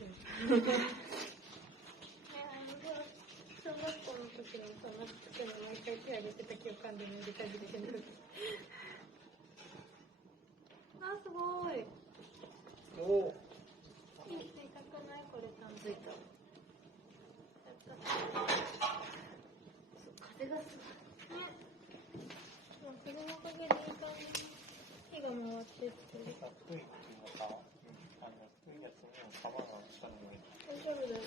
小学校の時のその机に毎回手挙げてた記憶あるんでね、理解できる時。あ、すごい。おお。いい、ついたくないこれちゃんと。ついた。風がすごい。ね。もうそれのおかげでいい感じ。火が回ってって。低いっていうのか、低いやつにも釜が下にもいい。大丈夫だよ。